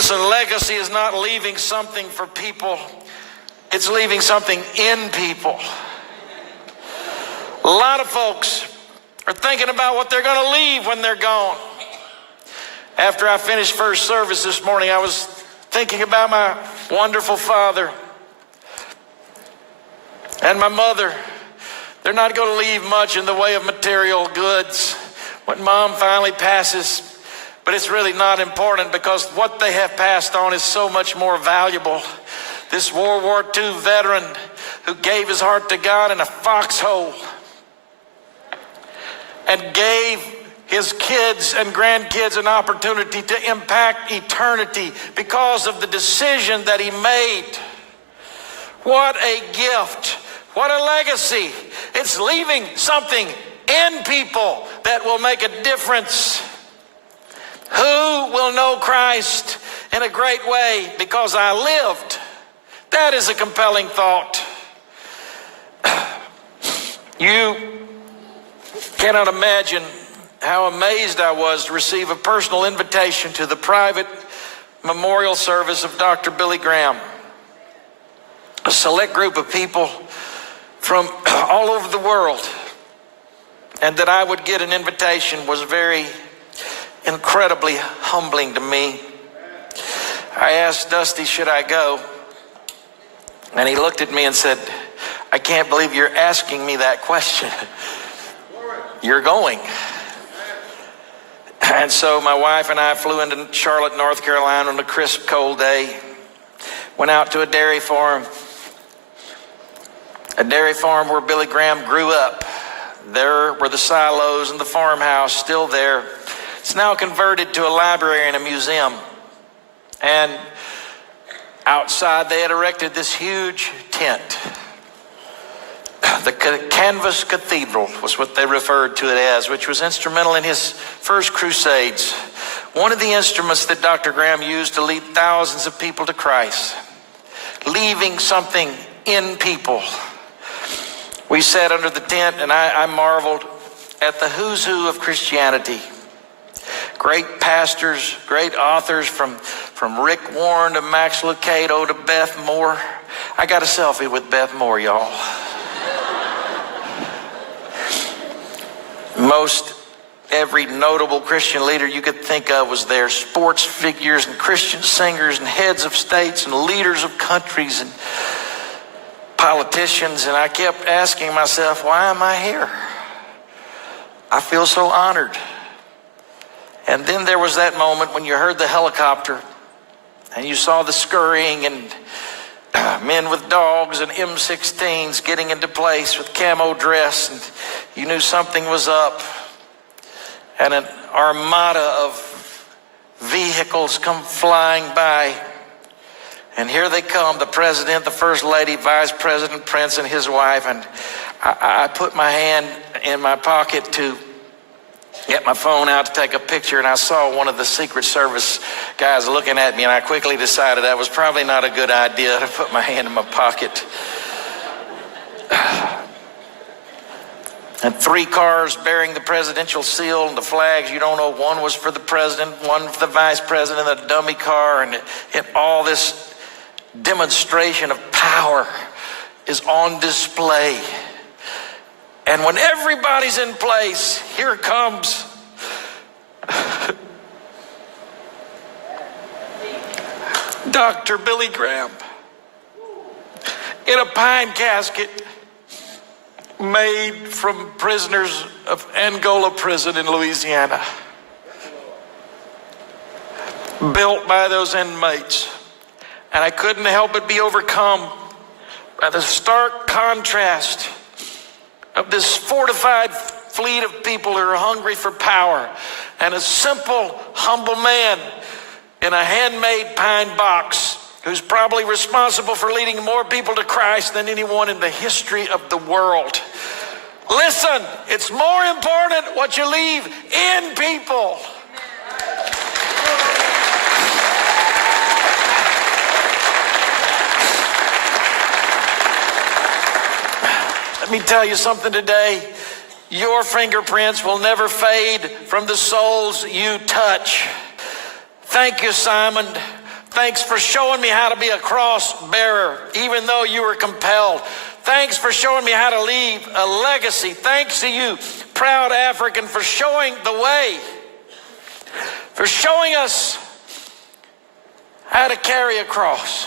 Listen, legacy is not leaving something for people. It's leaving something in people. A lot of folks are thinking about what they're going to leave when they're gone. After I finished first service this morning, I was thinking about my wonderful father and my mother. They're not going to leave much in the way of material goods when Mom finally passes. But it's really not important, because what they have passed on is so much more valuable. This World War II veteran who gave his heart to God in a foxhole and gave his kids and grandkids an opportunity to impact eternity because of the decision that he made. What a gift. What a legacy. It's leaving something in people that will make a difference. Who will know Christ in a great way because I lived? That is a compelling thought. You cannot imagine how amazed I was to receive a personal invitation to the private memorial service of Dr. Billy Graham. A select group of people from all over the world, and that I would get an invitation was very incredibly humbling to me. I asked Dusty, should I go? And he looked at me and said, I can't believe you're asking me that question. You're going. And so my wife and I flew into Charlotte, North Carolina on a crisp, cold day. Went out to a dairy farm where Billy Graham grew up. There were the silos and the farmhouse still there. It's now converted to a library and a museum. And outside they had erected this huge tent. The Canvas Cathedral was what they referred to it as, which was instrumental in his first crusades. One of the instruments that Dr. Graham used to lead thousands of people to Christ. Leaving something in people. We sat under the tent and I marveled at the who's who of Christianity. Great pastors, great authors from Rick Warren to Max Lucado to Beth Moore. I got a selfie with Beth Moore, y'all. Most every notable Christian leader you could think of was there. Sports figures and Christian singers and heads of states and leaders of countries and politicians. And I kept asking myself, why am I here? I feel so honored. And then there was that moment when you heard the helicopter and you saw the scurrying and men with dogs and M16s getting into place with camo dress, and you knew something was up. And an armada of vehicles come flying by. And here they come, the president, the first lady, Vice President Prince and his wife. And I put my hand in my pocket to get my phone out to take a picture, and I saw one of the Secret Service guys looking at me, and I quickly decided that was probably not a good idea to put my hand in my pocket. And 3 cars bearing the presidential seal and the flags. You don't know, one was for the president, one for the vice president, a dummy car, and all this demonstration of power is on display. And when everybody's in place, here comes Dr. Billy Graham in a pine casket made from prisoners of Angola prison in Louisiana, built by those inmates. And I couldn't help but be overcome by the stark contrast of this fortified fleet of people who are hungry for power, and a simple, humble man in a handmade pine box who's probably responsible for leading more people to Christ than anyone in the history of the world. Listen, it's more important what you leave in people. Let me tell you something today. Your fingerprints will never fade from the souls you touch. Thank you, Simon, Thanks for showing me how to be a cross bearer, even though you were compelled. Thanks for showing me how to leave a legacy. Thanks to you, proud African, for showing the way, for showing us how to carry a cross.